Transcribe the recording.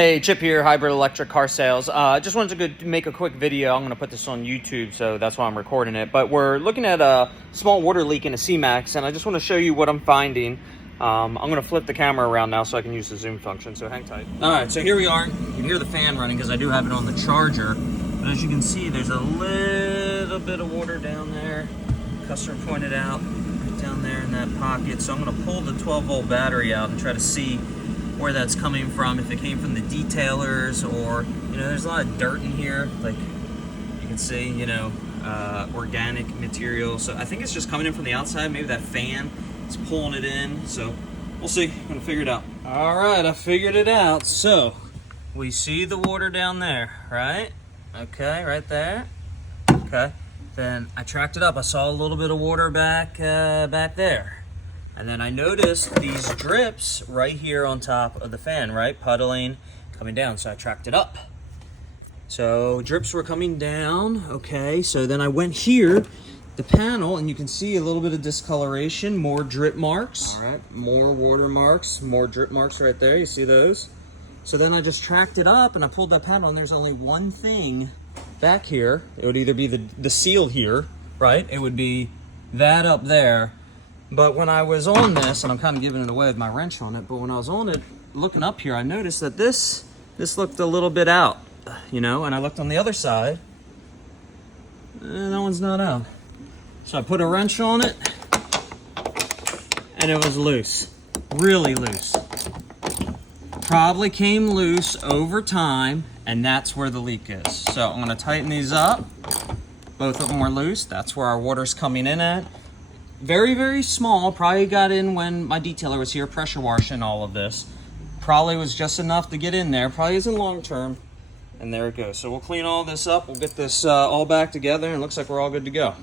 Hey, Chip here, Hybrid Electric Car Sales. Just wanted to make a quick video. I'm going to put this on YouTube, so that's why I'm recording it. But we're looking at a small water leak in a C-Max, and I just want to show you what I'm finding. I'm going to flip the camera around now so I can use the zoom function, so hang tight. All right, so here we are. You can hear the fan running because I do have it on the charger. But as you can see, there's a little bit of water down there. Customer pointed out right down there in that pocket. So I'm going to pull the 12-volt battery out and try to see where that's coming from, if it came from the detailers or, there's a lot of dirt in here, like you can see, organic material. So I think it's just coming in from the outside. Maybe that fan is pulling it in. So we'll see. I'm gonna figure it out. All right, I figured it out. So we see the water down there, right? Okay, right there. Okay. Then I tracked it up. I saw a little bit of water back there. And then I noticed these drips right here on top of the fan, right? Puddling, coming down, so I tracked it up. So drips were coming down, okay. So then I went here, the panel, and you can see a little bit of discoloration, more drip marks. All right, more water marks, more drip marks right there, you see those? So then I just tracked it up and I pulled that panel and there's only one thing back here. It would either be the seal here, right? It would be that up there. But when I was on this, and I'm kind of giving it away with my wrench on it, but when I was on it, looking up here, I noticed that this looked a little bit out, and I looked on the other side, and that one's not out. So I put a wrench on it, and it was loose, really loose. Probably came loose over time, and that's where the leak is. So I'm gonna tighten these up. Both of them were loose. That's where our water's coming in at. Very, very small, probably got in when my detailer was here, pressure washing all of this. Probably was just enough to get in there, probably isn't long term. And there it goes. So we'll clean all this up, we'll get this all back together, and it looks like we're all good to go.